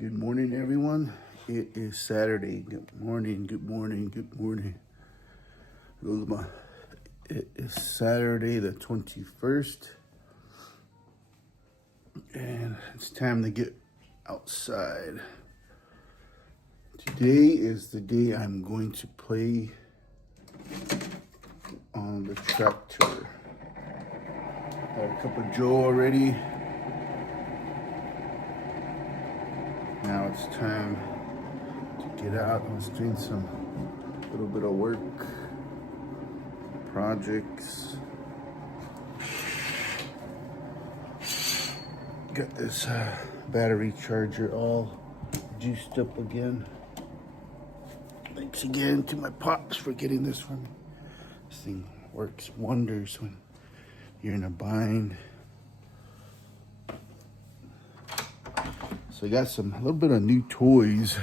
Good morning, everyone. It is Saturday. Good morning, good morning, good morning. It is Saturday the 21st, and it's time to get outside. Today is the day I'm going to play on the tractor. Had a cup of Joe already. Now it's time to get out. I was doing some little bit of work, projects. Got this battery charger all juiced up again. Thanks again to my pops for getting this for me. This thing works wonders when you're in a bind. So I got a little bit of new toys.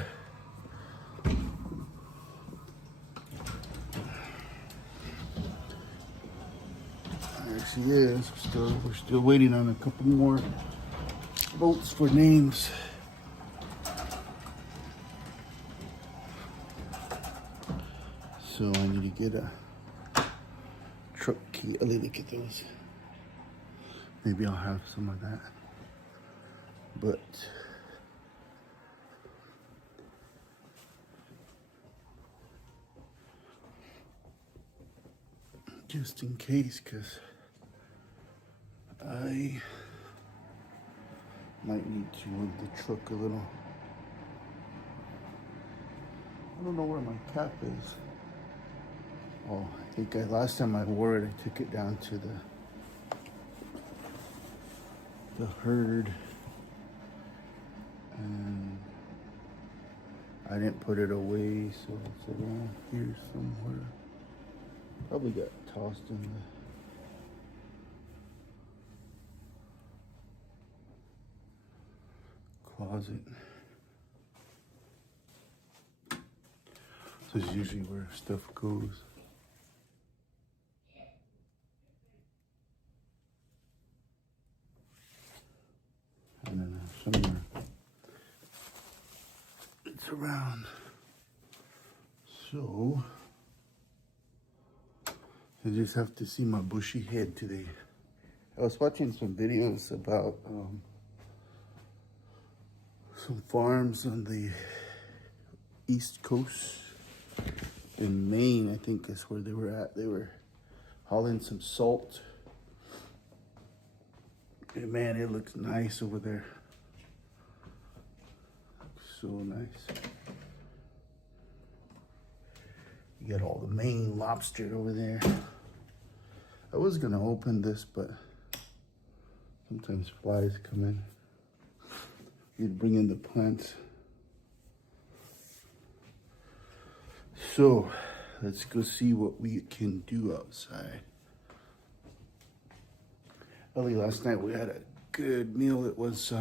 Actually is. We're still waiting on a couple more votes for names. So I need to get a truck key. Oh, look at those. Maybe I'll have some of that. But just in case, because I might need to move the truck a little. I don't know where my cap is. Oh, I think last time I wore it, I took it down to the herd, and I didn't put it away, so it's around here somewhere. Probably got tossed in the closet. This is usually where stuff goes. And then somewhere it's around. So I just have to see my bushy head today. I was watching some videos about some farms on the East Coast in Maine, I think is where they were at. They were hauling some salt. And man, it looks nice over there. So nice. You got all the Maine lobster over there. I was gonna open this, but sometimes flies come in. You'd bring in the plants. So let's go see what we can do outside. Early last night we had a good meal. It was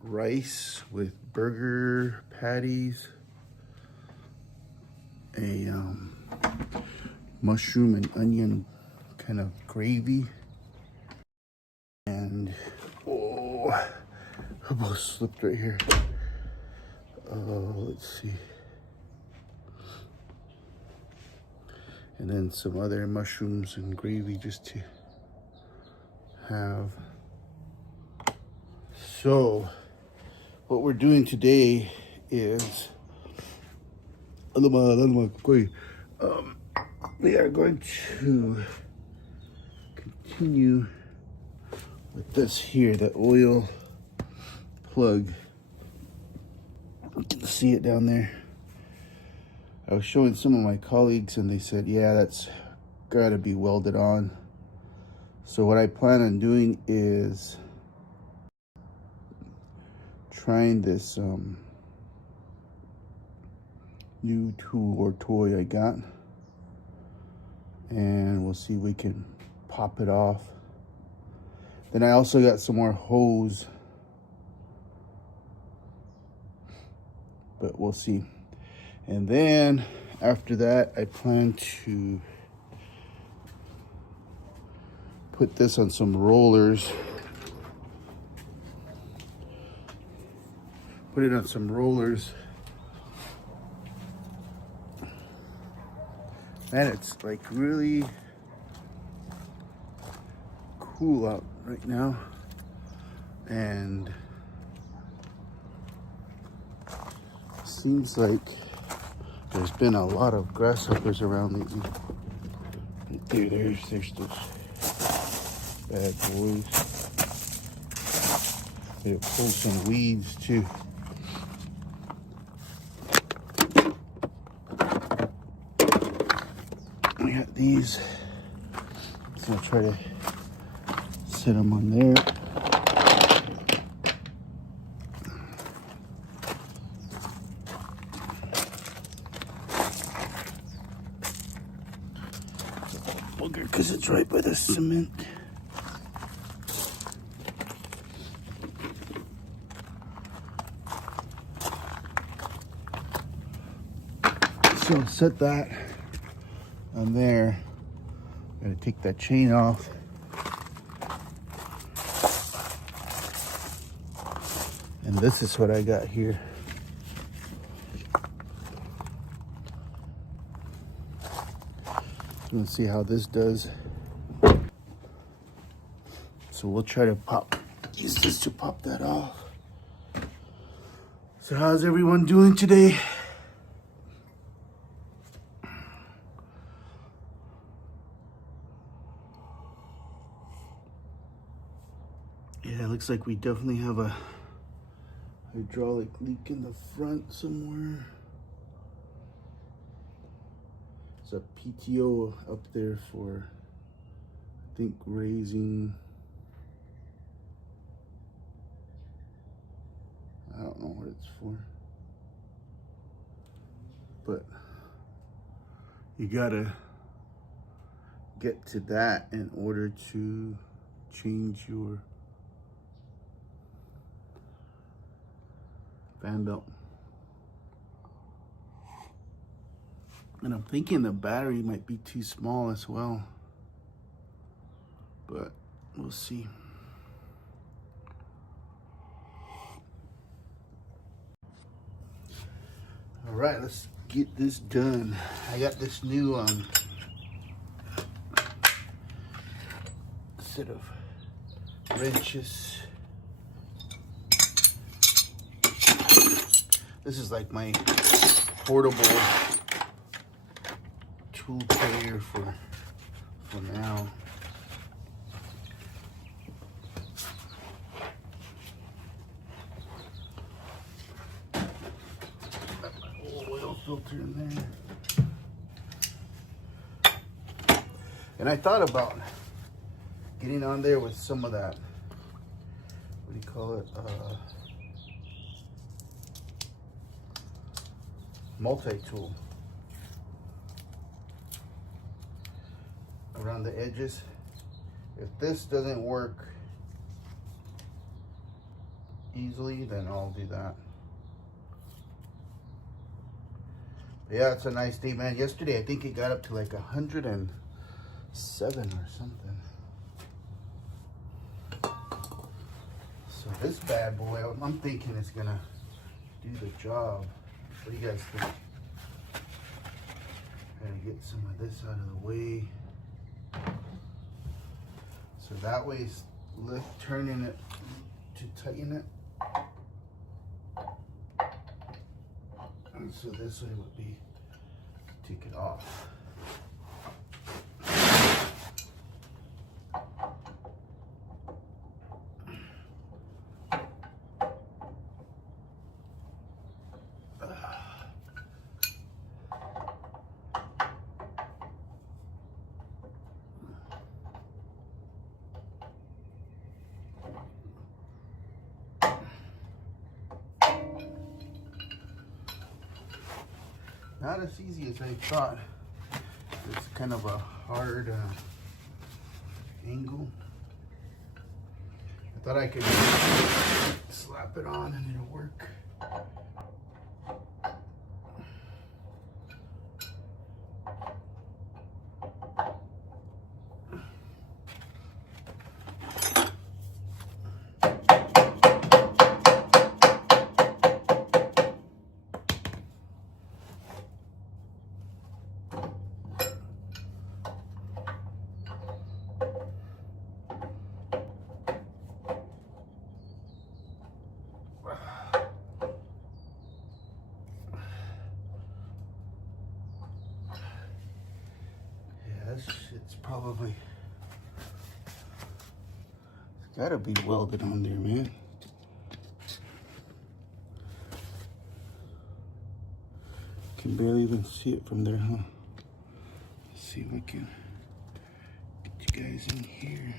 rice with burger patties, a mushroom and onion kind of gravy, and oh, I almost slipped right here. Let's see. And then some other mushrooms and gravy just to have. So what we're doing today is we are going to continue with this here, the oil plug. You can see it down there. I was showing some of my colleagues and they said, yeah, that's gotta be welded on. So what I plan on doing is trying this new tool or toy I got, and we'll see if we can pop it off. Then I also got some more hose, but we'll see. And then after that, I plan to put this on some rollers put it on some rollers. Man, it's like really cool out right now, and seems like there's been a lot of grasshoppers around lately. Right there, there's those bad boys. They pull some weeds too. We got these. So I'll try to set them on there. Booger, because it's right by the cement. So I'll set that on there. Gotta take that chain off. And this is what I got here. Let's see how this does. So we'll try to use this to pop that off. So how's everyone doing today? Yeah, it looks like we definitely have a hydraulic leak in the front somewhere. There's a PTO up there for, I think, raising. I don't know what it's for. But you gotta get to that in order to change your fan belt. And I'm thinking the battery might be too small as well, but we'll see. All right, let's get this done. I got this new set of wrenches. This is like my portable tool player for now. Got my oil filter in there. And I thought about getting on there with some of that, what do you call it? Multi-tool around the edges. If this doesn't work easily, then I'll do that. But yeah, it's a nice day, man. Yesterday I think it got up to like 107 or something. So this bad boy, I'm thinking it's gonna do the job. What do you guys think? Gotta get some of this out of the way. So that way it's turning it to tighten it. And so this way would be to take it off. Not as easy as I thought. It's kind of a hard angle. I thought I could slap it on and it'll work. probably. It's gotta be welded on there, man. Can barely even see it from there, huh? Let's see if I can get you guys in here.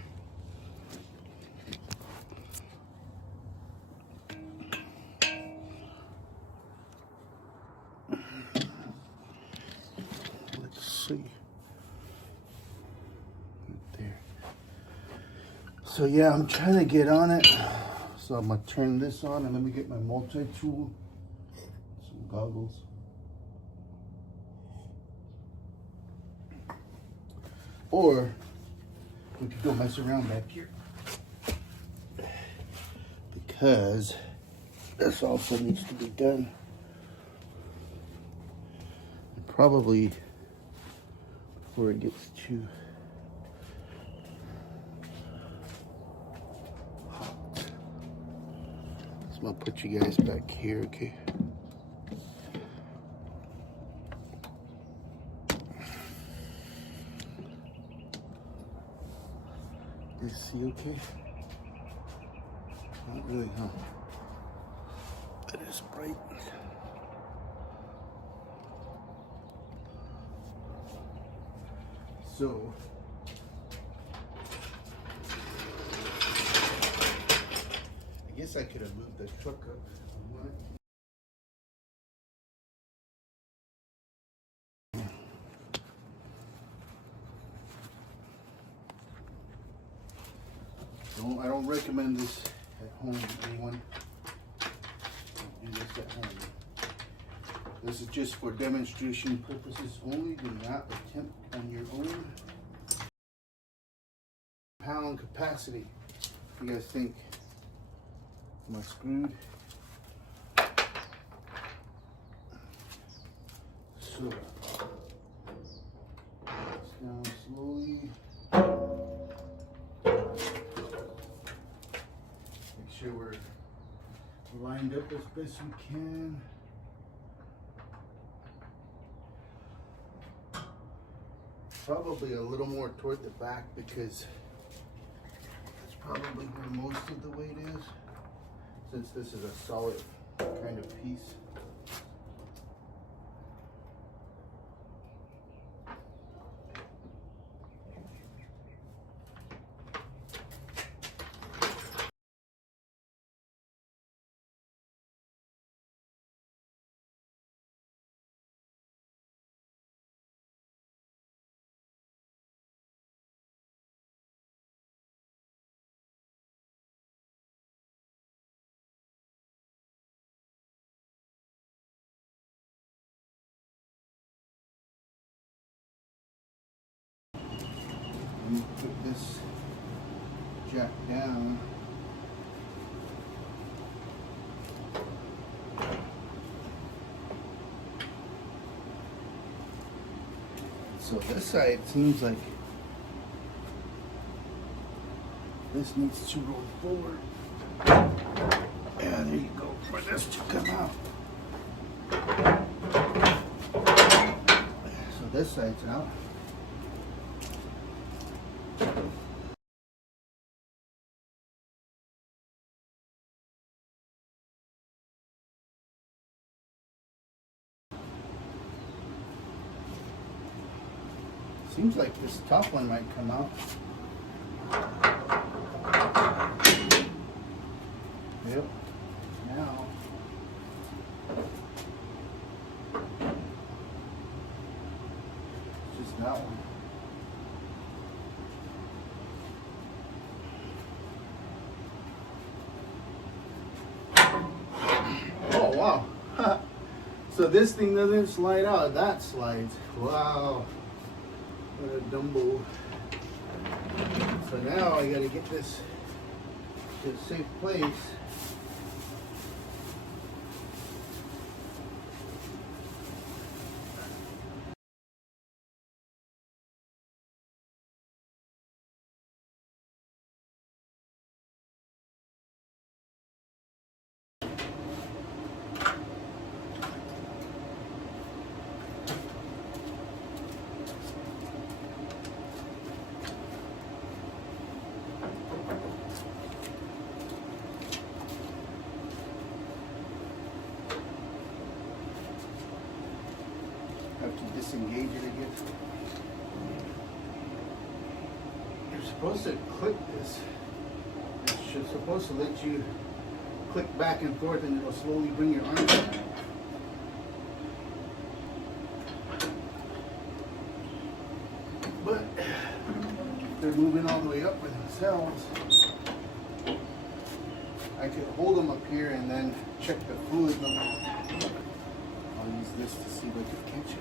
Let's see. Right there. So yeah, I'm trying to get on it. So I'm gonna turn this on and let me get my multi-tool, some goggles. Or we could go mess around back here, because this also needs to be done. Probably before it gets too hot. So I'm gonna put you guys back here, okay? You see okay? Not really, huh? It is bright. So I guess I could have moved the truck up. I don't recommend this at home to anyone. Do this at home. This is just for demonstration purposes only. Do not attempt on your own. Pound capacity. What do you guys think? Am I screwed? So, it's down slowly. Make sure we're lined up as best we can. Probably a little more toward the back because that's probably where most of the weight is, since this is a solid kind of piece. Let me put this jack down. So this side seems like this needs to roll forward. Yeah, there you go, for this to come out. So this side's out. Seems like this top one might come out. Yep. Now, just that one. Oh wow. So this thing doesn't slide out, that slides. Wow. What a Dumbo. So now I gotta get this to a safe place. disengage it again. You're supposed to click this. It's supposed to let you click back and forth, and it'll slowly bring your arms down. But they're moving all the way up by themselves. I could hold them up here and then check the fluid level. I'll use this to see if I can catch it.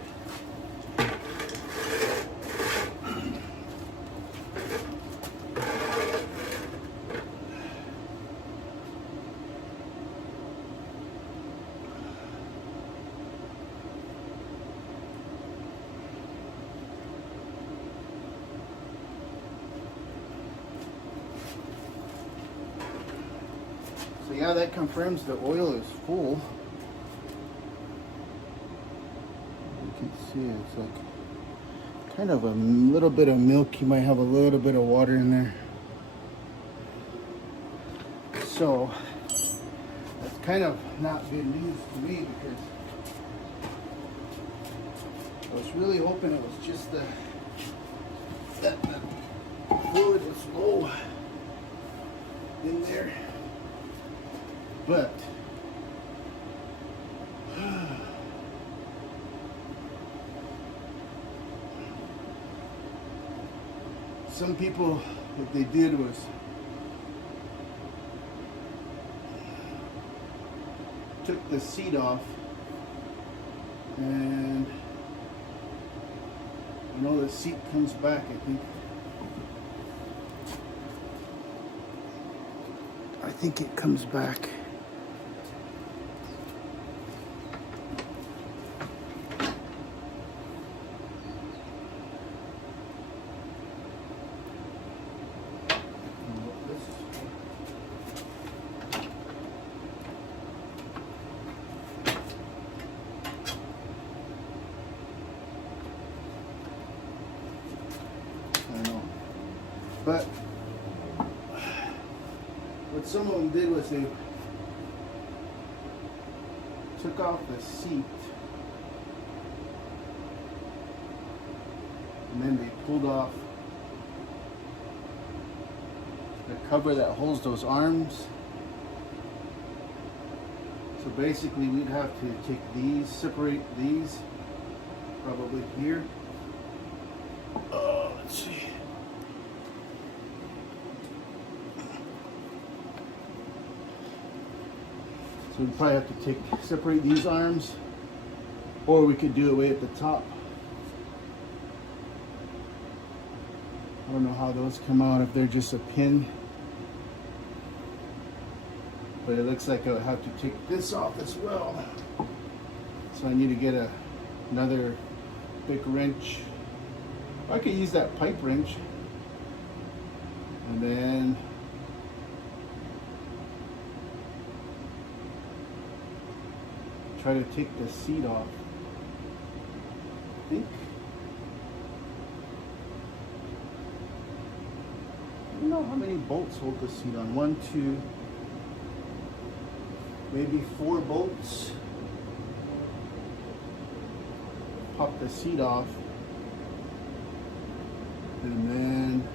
So yeah, that confirms the oil is full. You can see it's like kind of a little bit of milk. You might have a little bit of water in there. So that's kind of not good news to me, because I was really hoping it was just that the fluid was low in there. But some people, what they did was took the seat off, and you know, the seat comes back, I think it comes back. But what some of them did was they took off the seat, and then they pulled off the cover that holds those arms. So basically we'd have to take these, separate these, probably here. Oh, let's see. So we probably have to separate these arms, or we could do it way at the top. I don't know how those come out, if they're just a pin. But it looks like I'll have to take this off as well. So I need to get another big wrench. I could use that pipe wrench. And then try to take the seat off. I think. I don't know how many bolts hold the seat on. 1, 2, maybe 4 bolts. Pop the seat off. And then,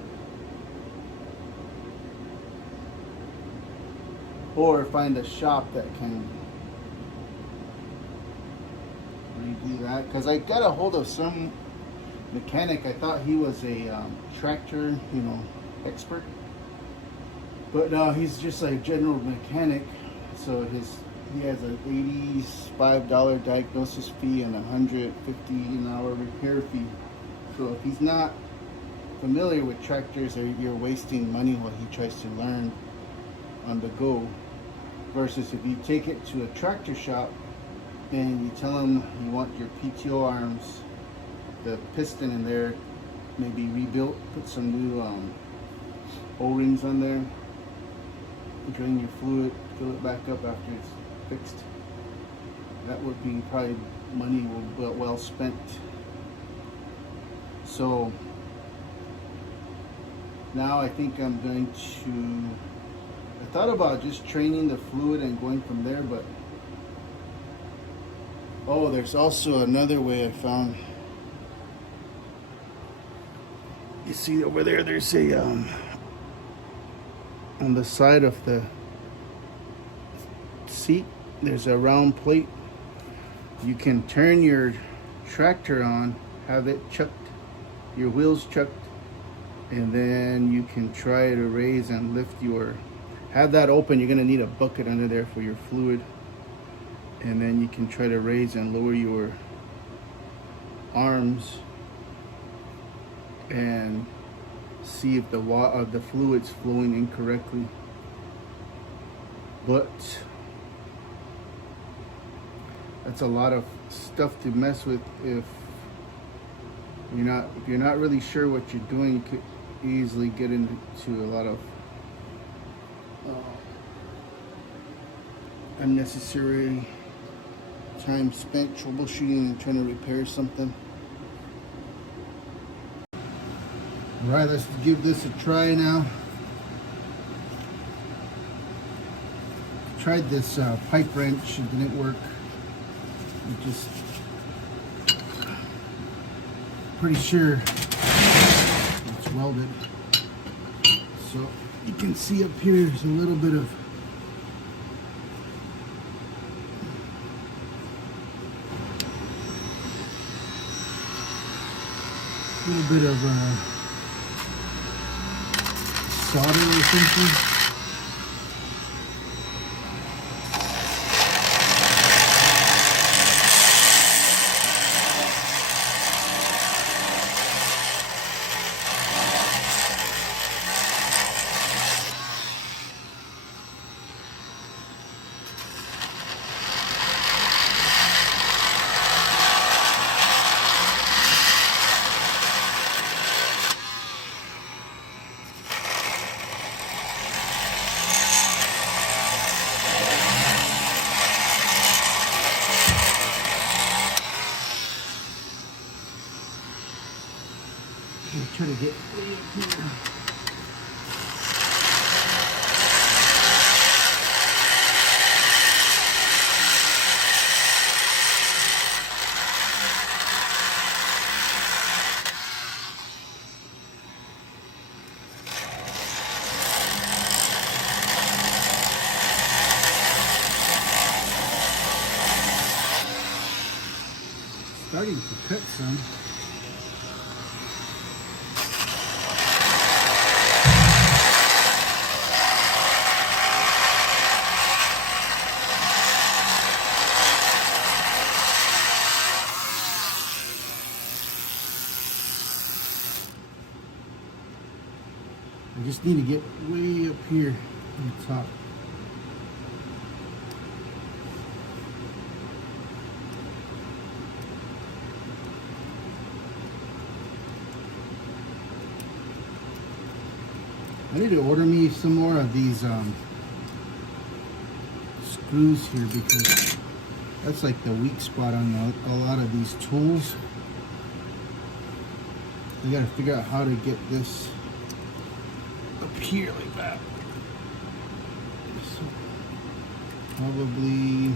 or find a shop that can redo that, because I got a hold of some mechanic. I thought he was a tractor, expert, but no, he's just a general mechanic. So he has an $85 diagnosis fee and $150 an hour repair fee. So if he's not familiar with tractors, or you're wasting money while he tries to learn on the go, versus if you take it to a tractor shop and you tell them you want your PTO arms, the piston in there, maybe rebuilt, put some new O-rings on there, drain your fluid, fill it back up after it's fixed. That would be probably money well spent. So now I think I'm going to, I thought about just training the fluid and going from there, but oh, there's also another way I found. You see over there, there's a on the side of the seat, there's a round plate. You can turn your tractor on, have it chucked, your wheels chucked, and then you can try to raise and lift your, have that open. You're gonna need a bucket under there for your fluid, and then you can try to raise and lower your arms and see if the fluid's flowing incorrectly. But that's a lot of stuff to mess with. If you're not really sure what you're doing, you could easily get into a lot of unnecessary time spent troubleshooting and trying to repair something. All right, let's give this a try now. Tried this pipe wrench, it didn't work. It just, pretty sure it's welded. So you can see up here there's a little bit of solder or something. I'm trying to get way up here. Starting to cut some. I just need to get way up here on the top. I need to order me some more of these screws here, because that's like the weak spot on a lot of these tools. I gotta figure out how to get this up here like that. So probably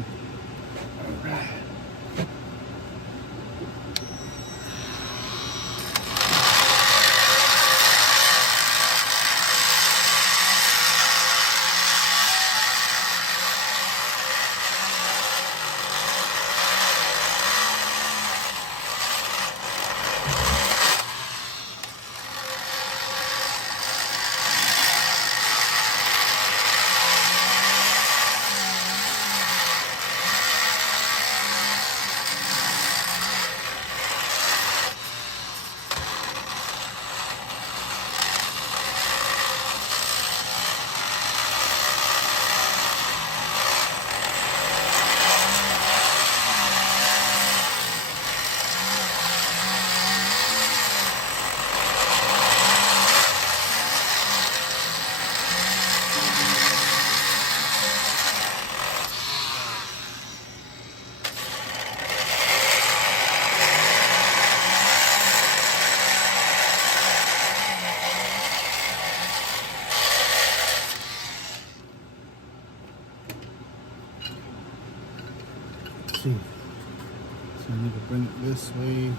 see. So I need to bring it this way.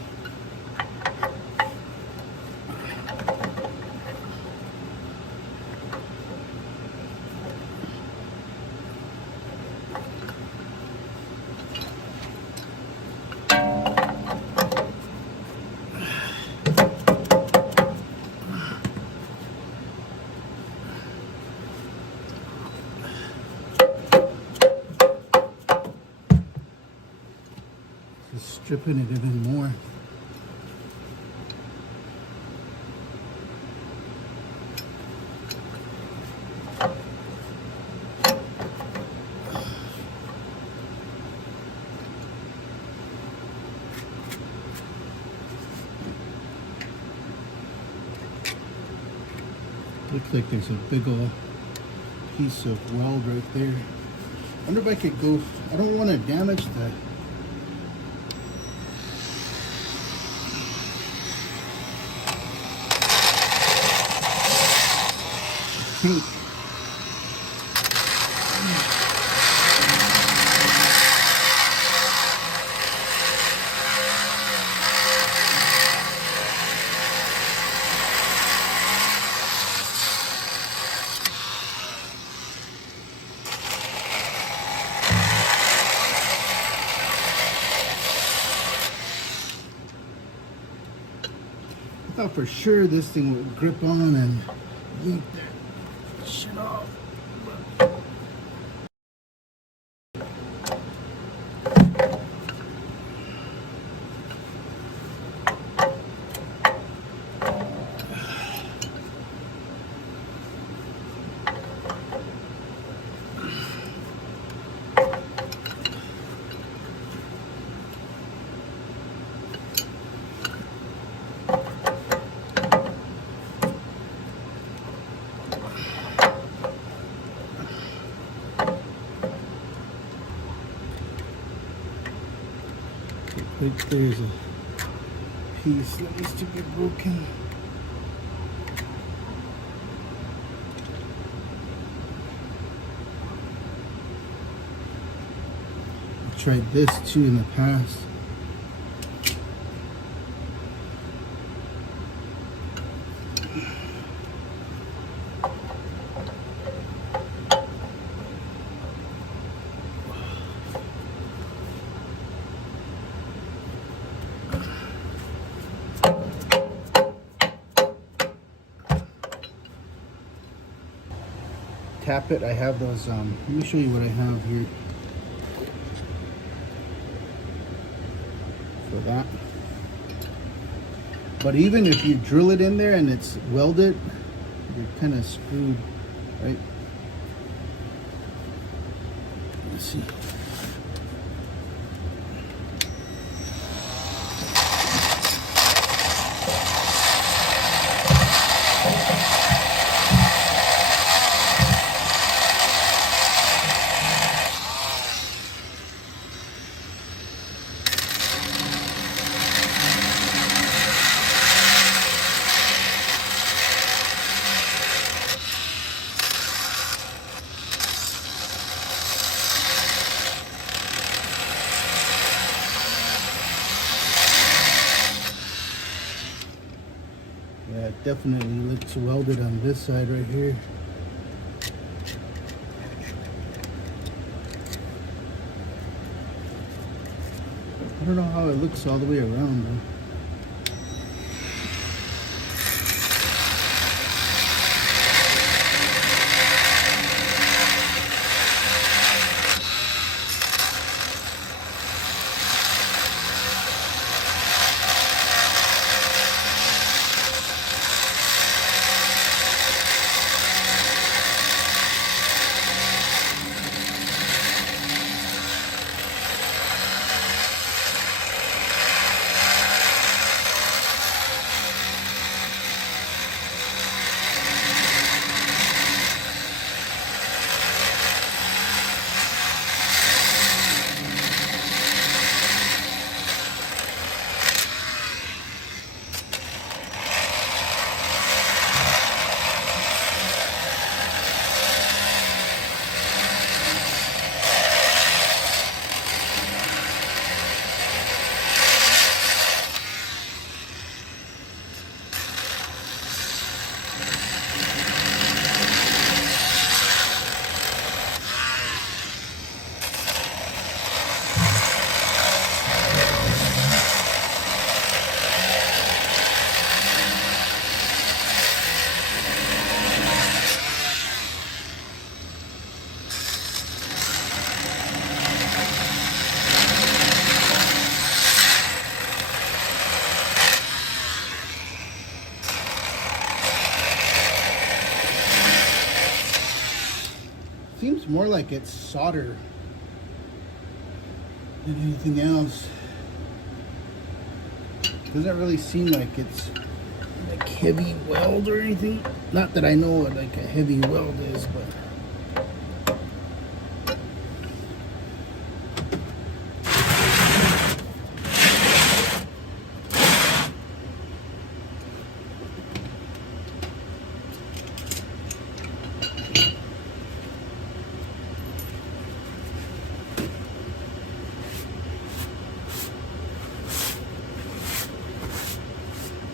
Just stripping it even more. Looks like there's a big old piece of weld right there. I wonder if I could go, I don't want to damage that. I thought for sure this thing would grip on and yank that shit off. Like there's a piece that needs to be broken. I tried this too in the past. Tap it. I have those, let me show you what I have here for that. But even if you drill it in there and it's welded, you're kind of screwed, right? Let's see. Yeah, it definitely looks welded on this side right here. I don't know how it looks all the way around though. more like it's solder than anything else. Doesn't really seem like it's like heavy weld or anything. Not that I know what like a heavy weld is, but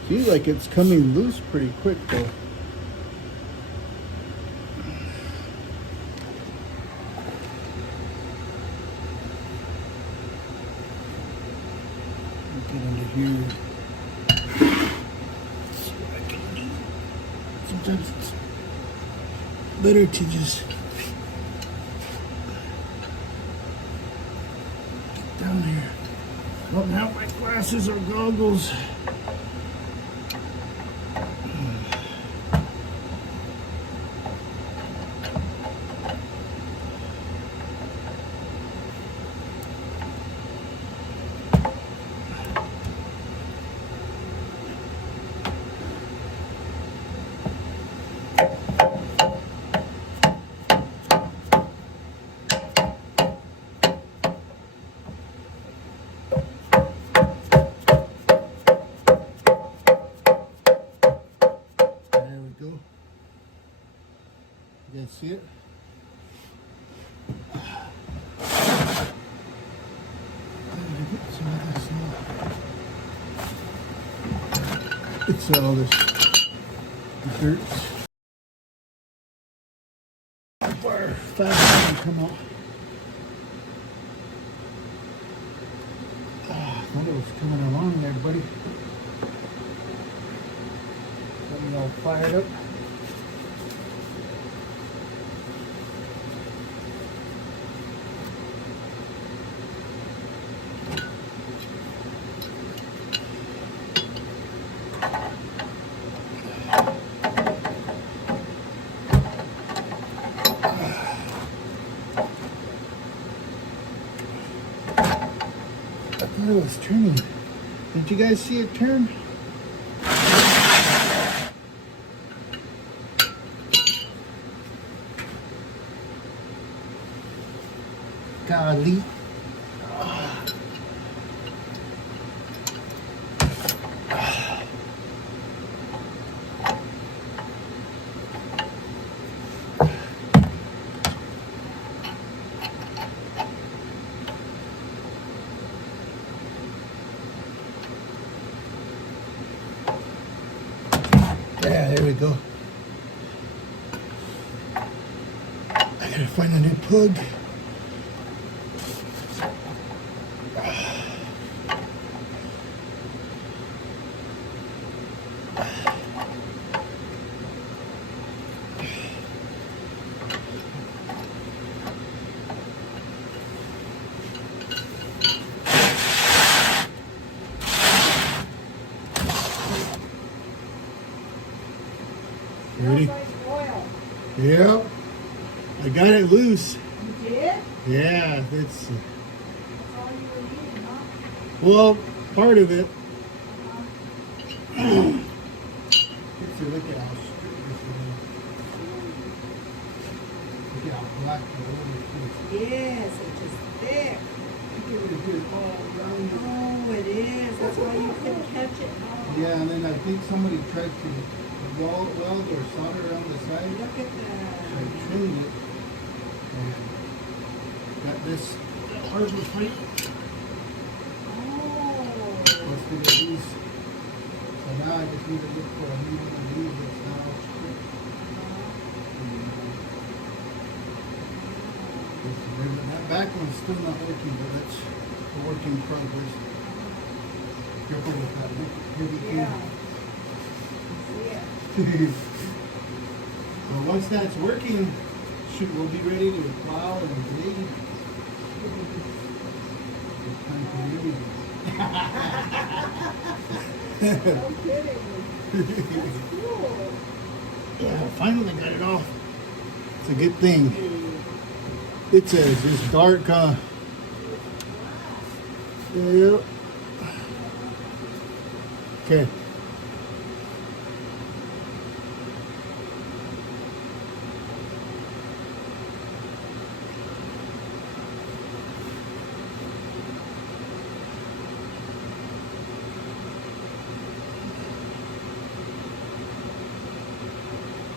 seems like it's coming loose pretty quick though. Get under here. See what I can do. Sometimes it's better to just get down here. I don't have my glasses or goggles. You guys see it? It's all this dirt. Fire fast come out. I thought it was coming along there, buddy. Got me all fired up. I thought it was turning. Did you guys see it turn? Golly. Yeah, there we go. I gotta find a new plug. Ready? Yep. I got it loose. You did? Yeah, that's That's all you were needing, huh? well, part of it. Uh-huh. Let's look at how straight this is. Look at how black the road is. Yes, it's just thick. Look at it here, all round. Oh, it is. That's why you couldn't catch it. Oh. Yeah, and then I think somebody tried to weld or solder around the side. Look at I that. trimmed it and got this harbor plate. Oh. Let's get it loose. So now I just need to look for a new one of these that's not all straight. That back one's still not working, but it's a work in progress. Careful with that heavy thing. Yeah. See it. Well, once that's working, we'll be ready to plow and blade. It's time for everything. No kidding. That's cool. Yeah, I finally got it off. It's a good thing. It's this dark, yeah. Okay.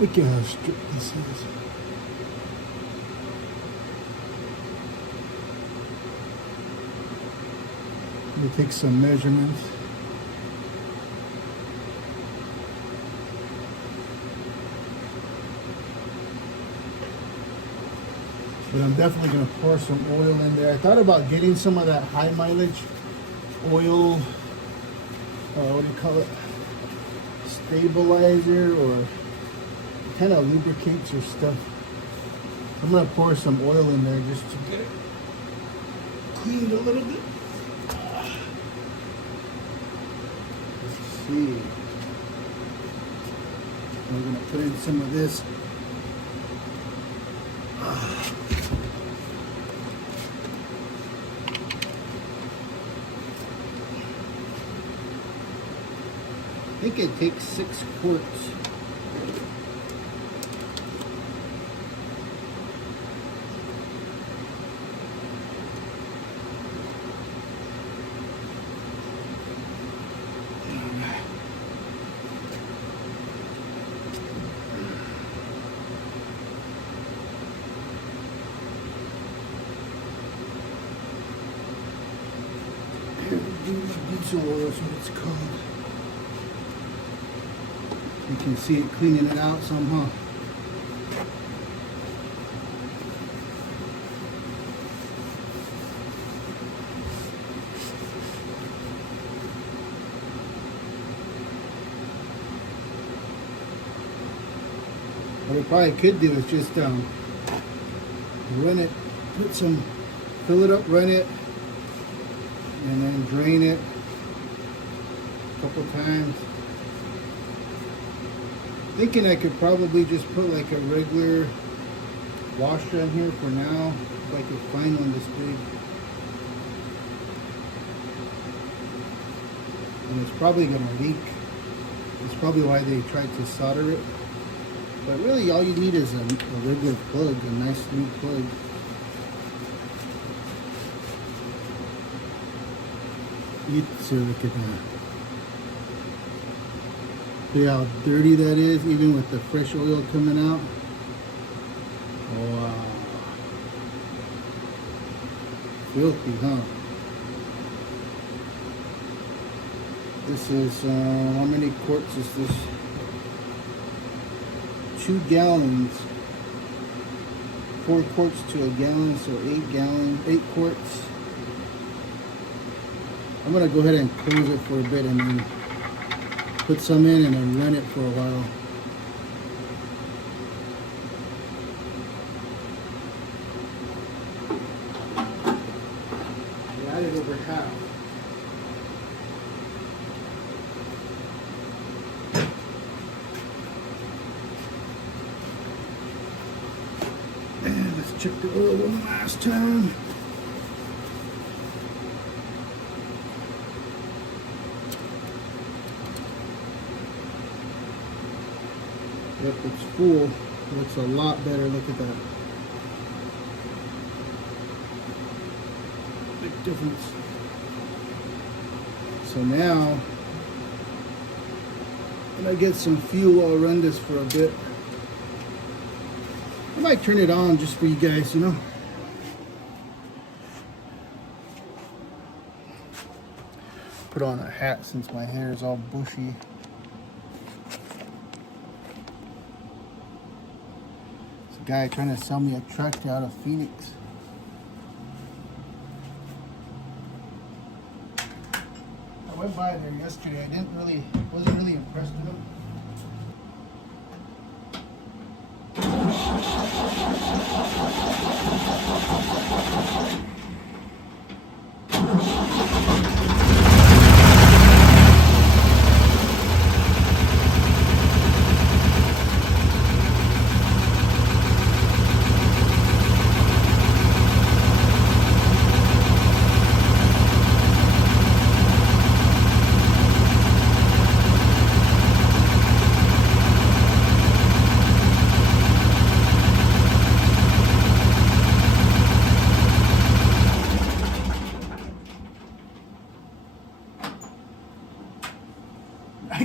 Look at how strict this is. Let me take some measurements. But I'm definitely going to pour some oil in there. I thought about getting some of that high mileage oil, what do you call it? Stabilizer, or kind of lubricates your stuff. I'm going to pour some oil in there just to get it cleaned a little bit. Let's see. We're going to put in some of this. I think it takes 6 quarts. Diesel oil is what it's called. You can see it cleaning it out somehow. What I probably could do is just run it, fill it up, run it, and then drain it a couple times. Thinking I could probably just put like a regular washer in here for now, if I could find one this big. And it's probably gonna leak. It's probably why they tried to solder it. But really all you need is a regular plug, a nice new plug. So look at that. See how dirty that is, even with the fresh oil coming out. Wow. Filthy, huh? This is, how many quarts is this? 2 gallons. 4 quarts to a gallon, so 8 quarts. I'm gonna go ahead and close it for a bit and then put some in and then run it for a while. I added over half. And let's check the oil one last time. Yep, it's full. Looks a lot better. Look at that. Big difference. So now, when I get some fuel, I'll run this for a bit. I might turn it on just for you guys, you know. Put on a hat since my hair is all bushy. Guy trying to sell me a truck out of Phoenix. I went by there yesterday. Wasn't really impressed with him.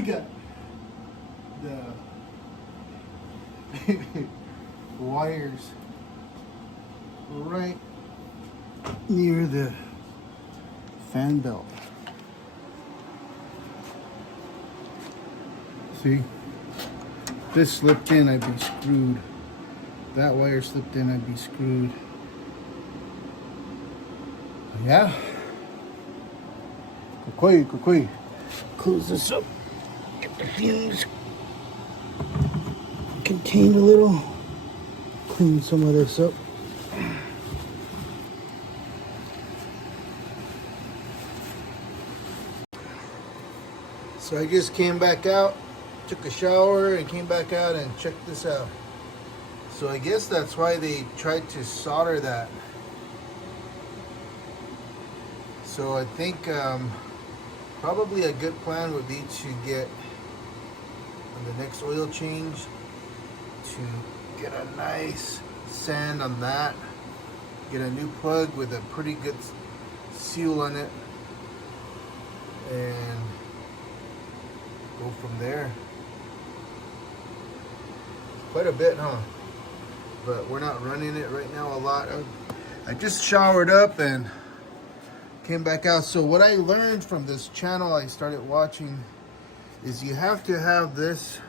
got the wires right near the fan belt. See? If this slipped in, I'd be screwed. That wire slipped in, I'd be screwed. Yeah. Quick. Close this up. Get the fumes contained a little. Clean some of this up. So I just came back out, took a shower, and came back out and checked this out. So I guess that's why they tried to solder that. So I think probably a good plan would be to get on the next oil change to get a nice sand on that, get a new plug with a pretty good seal on it, and go from there. Quite a bit, huh? But we're not running it right now a lot. I just showered up and came back out. So what I learned from this channel I started watching is you have to have this,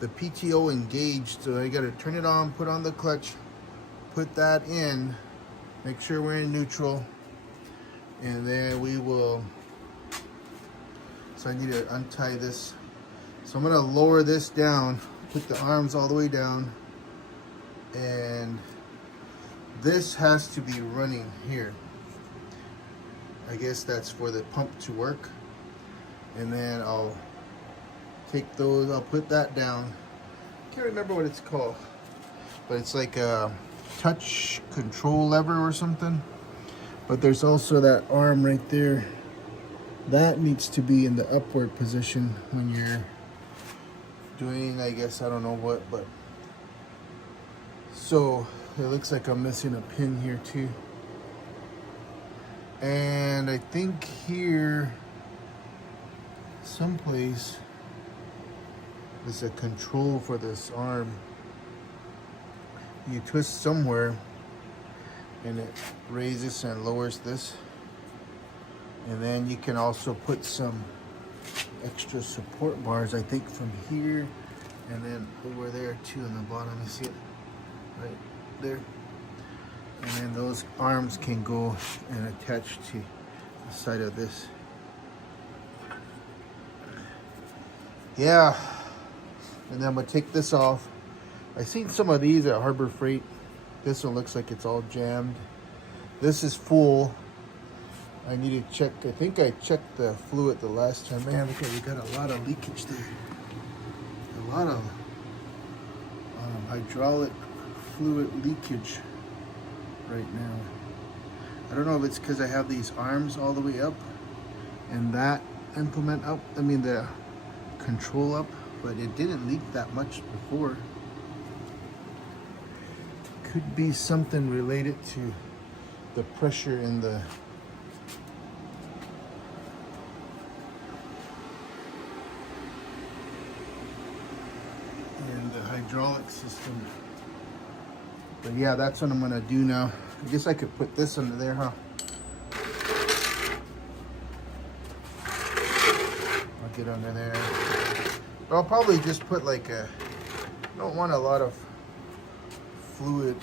the PTO engaged. So I got to turn it on, put on the clutch, put that in, make sure we're in neutral, and then we will. So I need to untie this. So I'm gonna lower this down, put the arms all the way down, and this has to be running here. I guess that's for the pump to work. And then I'll take those, I'll put that down. Can't remember what it's called, but it's like a touch control lever or something. But there's also that arm right there. That needs to be in the upward position when you're doing, I guess, I don't know what, but. So it looks like I'm missing a pin here too. And I think here someplace there's a control for this arm. You twist somewhere and it raises and lowers this. And then you can also put some extra support bars, I think, from here and then over there too in the bottom. You see it right there? And then those arms can go and attach to the side of this. Yeah. And then I'm gonna take this off. I've seen some of these at Harbor Freight. This one looks like it's all jammed. This is full. I need to check. I think I checked the fluid the last time. Man, look at, we got a lot of leakage there. A lot of hydraulic fluid leakage right now. I don't know if it's because I have these arms all the way up and that implement up, I mean the control up, but it didn't leak that much before. Could be something related to the pressure in the hydraulic system. But yeah, that's what I'm gonna do now. I guess I could put this under there, huh? I'll get under there. But I'll probably just put like a, I don't want a lot of fluid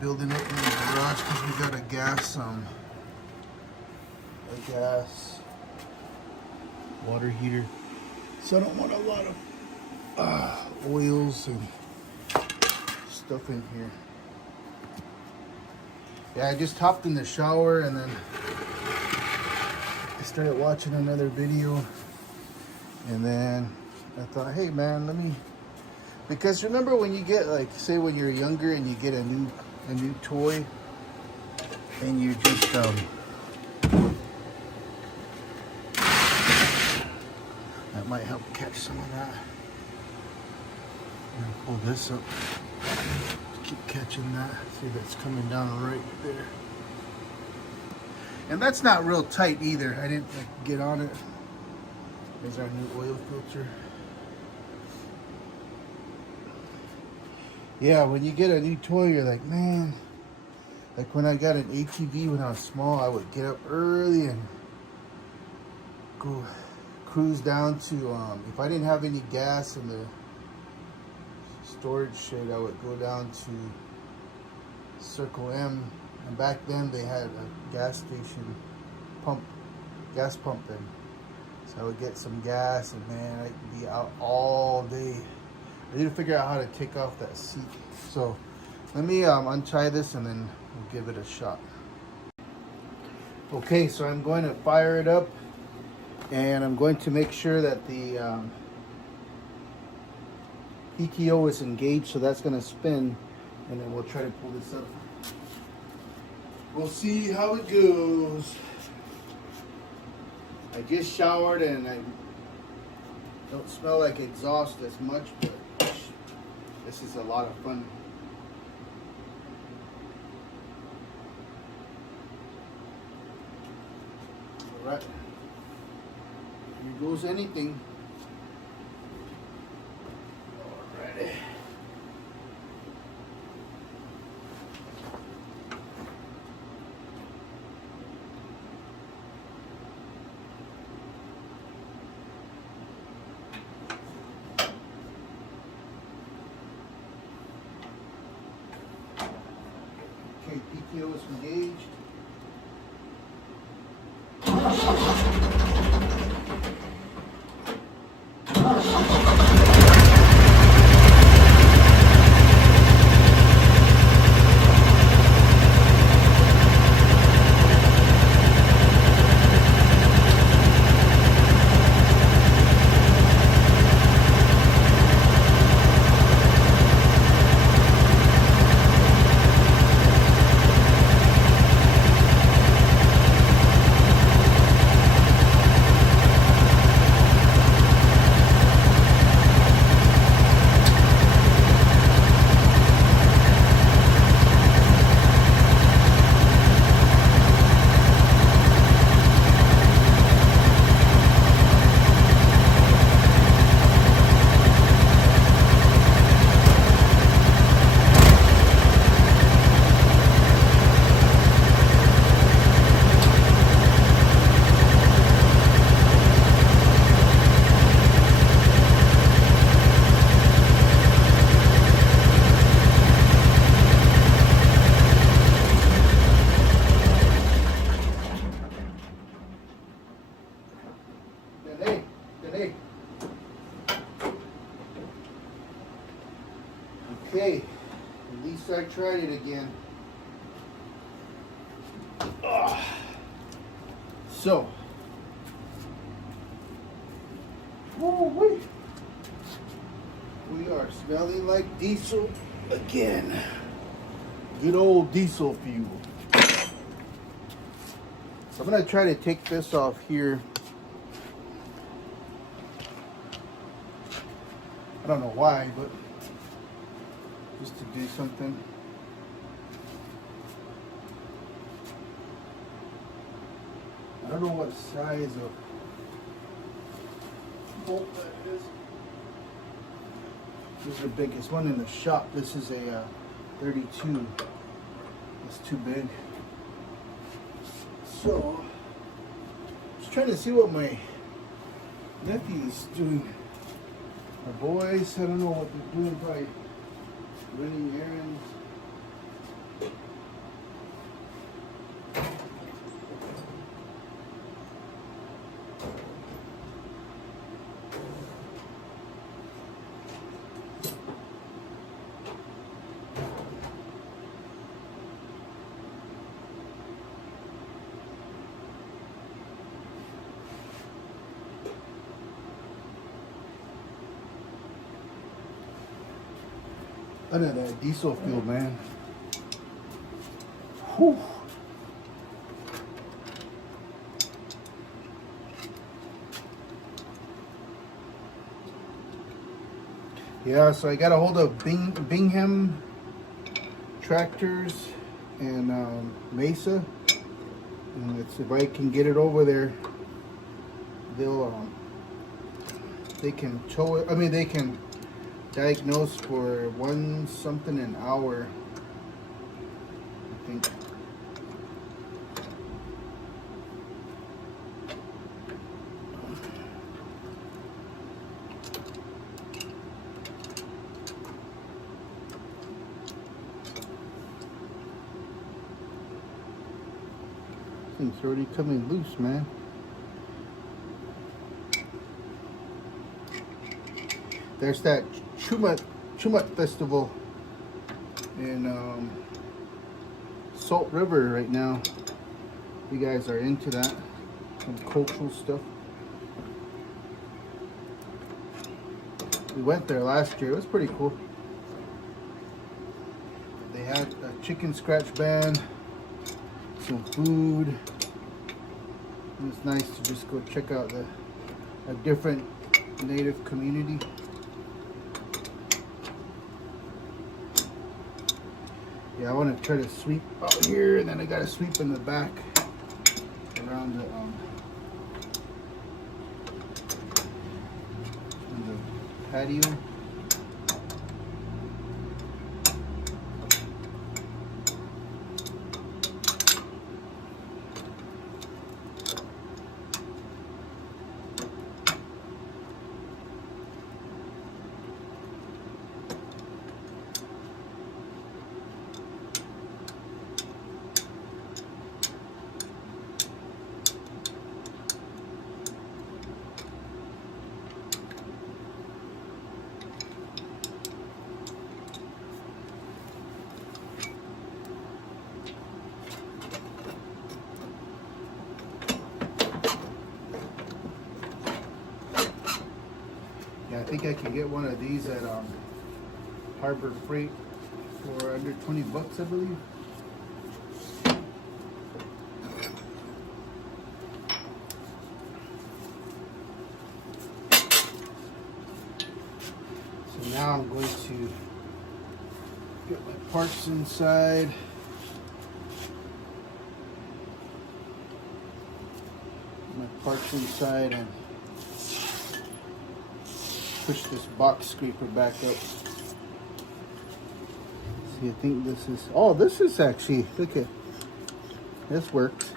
building up in the garage because we got a gas water heater. So I don't want a lot of oils and stuff in here. Yeah, I just hopped in the shower and then I started watching another video, and then I thought, hey man, let me, because remember when you get, like, say when you're younger and you get a new toy and you just that might help catch some of that. I'm gonna pull this up. Keep catching that. See, that's coming down right there. And that's not real tight either. I didn't get on it. There's our new oil filter. Yeah, when you get a new toy, you're like, man. Like when I got an ATV when I was small, I would get up early and go cruise down to, if I didn't have any gas in the storage shed, I would go down to Circle M. And back then they had a gas station gas pump then. So I would get some gas and man, I'd be out all day. I need to figure out how to take off that seat. So let me untie this and then we'll give it a shot. Okay, so I'm going to fire it up and I'm going to make sure that the PTO is engaged, so that's going to spin and then we'll try to pull this up. We'll see how it goes. I just showered and I don't smell like exhaust as much, but this is a lot of fun. Alright. Here goes anything. Alrighty. Okay, PTO is engaged. Okay, at least I tried it again. So, woo-wee. We are smelling like diesel again. Good old diesel fuel. So I'm gonna try to take this off here. I don't know why, but just to do something. I don't know what size of bolt that is. This is the biggest one in the shop. This is a 32. It's too big. So, just trying to see what my nephew is doing. My boys, I don't know what they're doing, probably running errands. Under that diesel fuel, man. Whew. Yeah, so I got a hold of Bingham Tractors and Mesa, and if I can get it over there, they'll They can tow it. I mean, they can diagnose for $1 something an hour, I think. Thing's already coming loose, man. There's that Chumut Festival in Salt River right now. You guys are into that, some cultural stuff. We went there last year. It was pretty cool. They had a chicken scratch band, some food. It was nice to just go check out a different native community. Yeah, I want to try to sweep out here, and then I got to sweep in the back around the patio. I think I can get one of these at Harbor Freight for under 20 bucks, I believe. So now I'm going to get my parts inside. And push this box scraper back up. See, I think this is, oh, this is actually, look at, this works.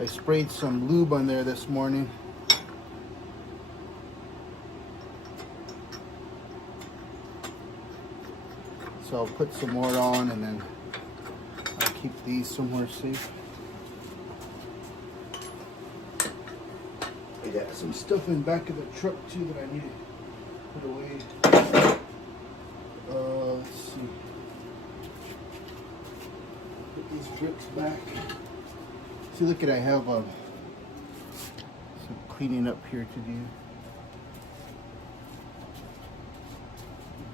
I sprayed some lube on there this morning. So I'll put some more on, and then I'll keep these somewhere safe. I got some stuff in the back of the truck too that I need to put away. Let's see. Put these bricks back. See, look at, I have some cleaning up here to do.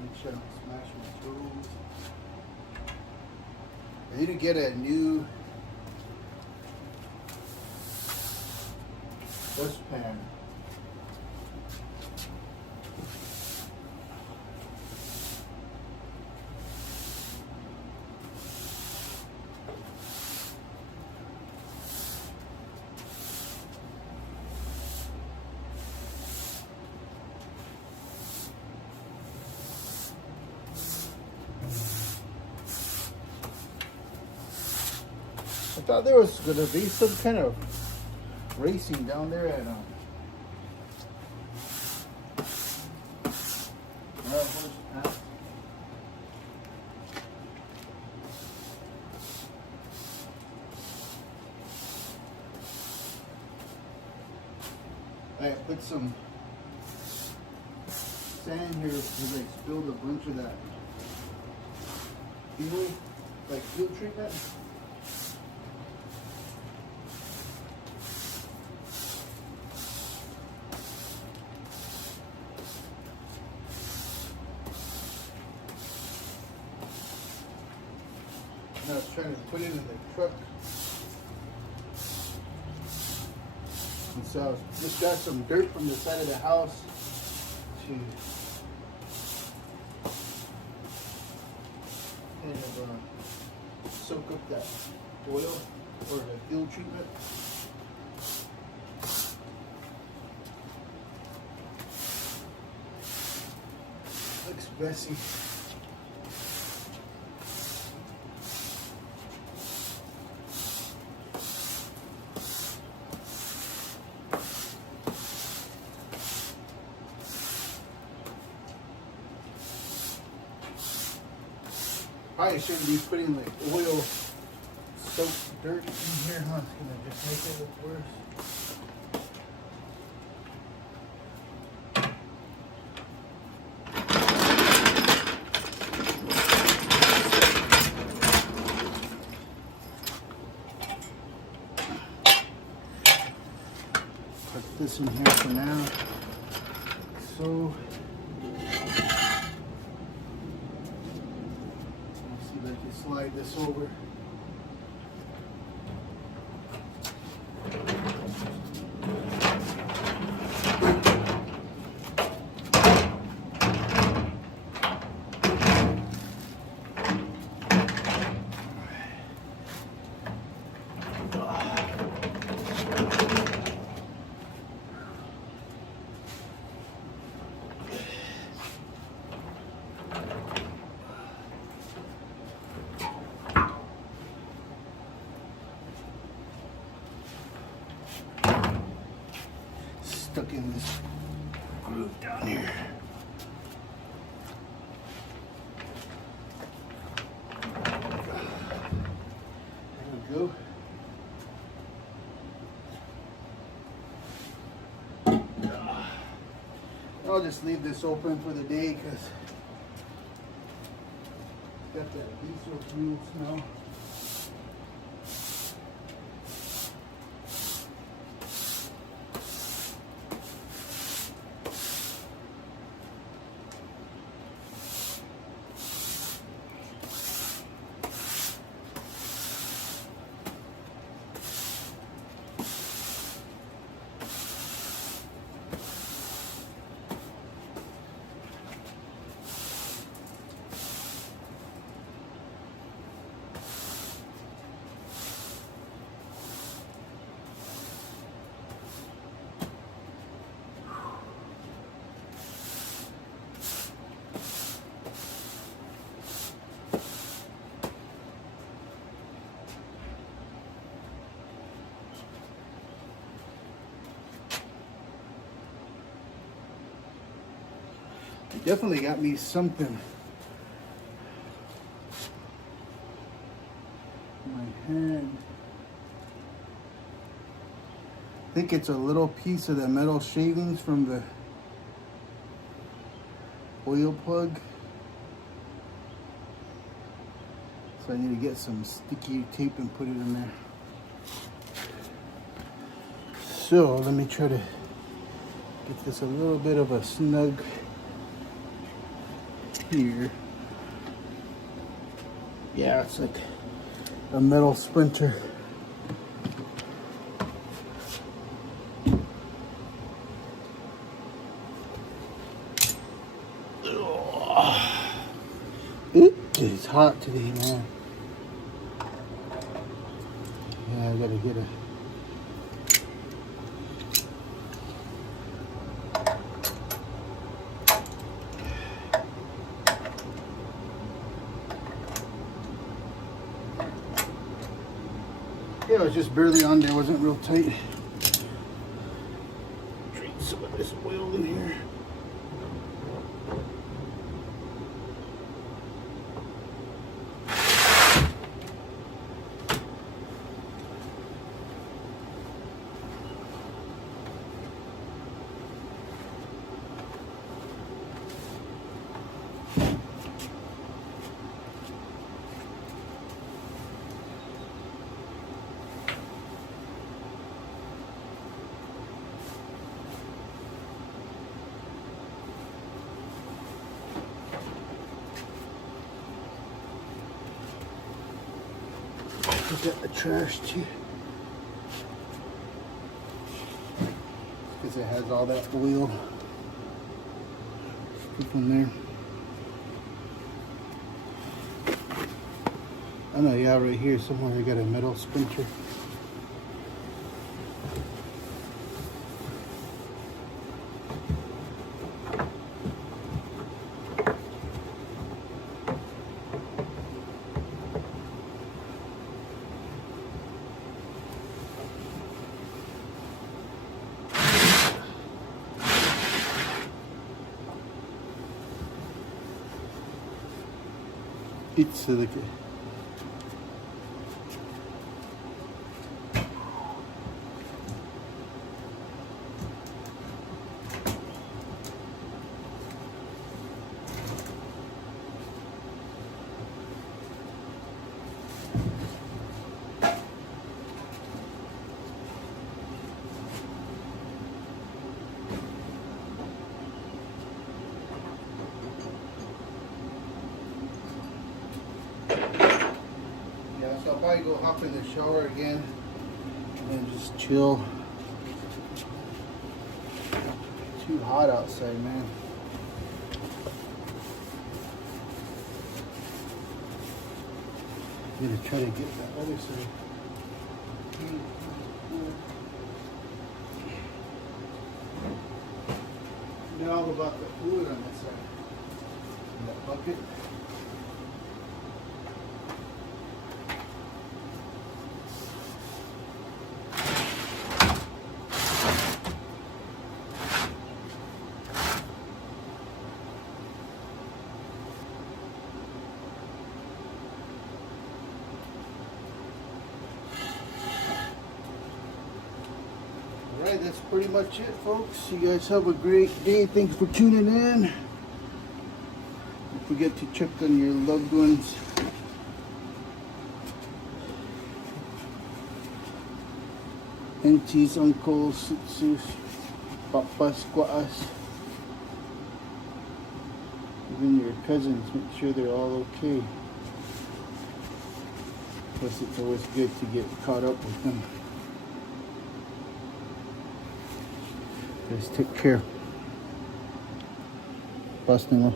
Make sure I don't smash my toes. I need to get a new dustpan. I thought there was going to be some kind of racing down there at I put some sand here because I spilled a bunch of that fuel, like fuel treatment. I was trying to put it in the truck. And so I just got some dirt from the side of the house to kind of soak up that oil or the fuel treatment. messy. Probably shouldn't be putting like oil soaked dirt in here, huh? It's gonna just make it look worse. Put this in here for now. So let's see if I can slide this over. Stuck in this groove down here. There we go. I'll just leave this open for the day because it's got that diesel fuel smell. Definitely got me something in my hand. I think it's a little piece of the metal shavings from the oil plug. So I need to get some sticky tape and put it in there. So let me try to get this a little bit of a snug here. Yeah, it's like a metal splinter. It's hot today, man. Yeah, I gotta get a yeah, it was just barely on there, wasn't real tight. Drain some of this oil in here. Got the trash too, because it has all that oil stuff in there. I know, yeah, right here somewhere they got a metal splinter. pizza. Look at. Yeah, so I'll probably go hop in the shower again and just chill. Too hot outside, man. I'm gonna try to get that other side. Now all about the fluid on this side. In that bucket. Alright, that's pretty much it, folks. You guys have a great day. Thanks for tuning in. Don't forget to check on your loved ones. Aunties, uncles, sus, papas, kuas. Even your cousins, make sure they're all okay. Plus, it's always good to get caught up with them. Guys, take care. Busting.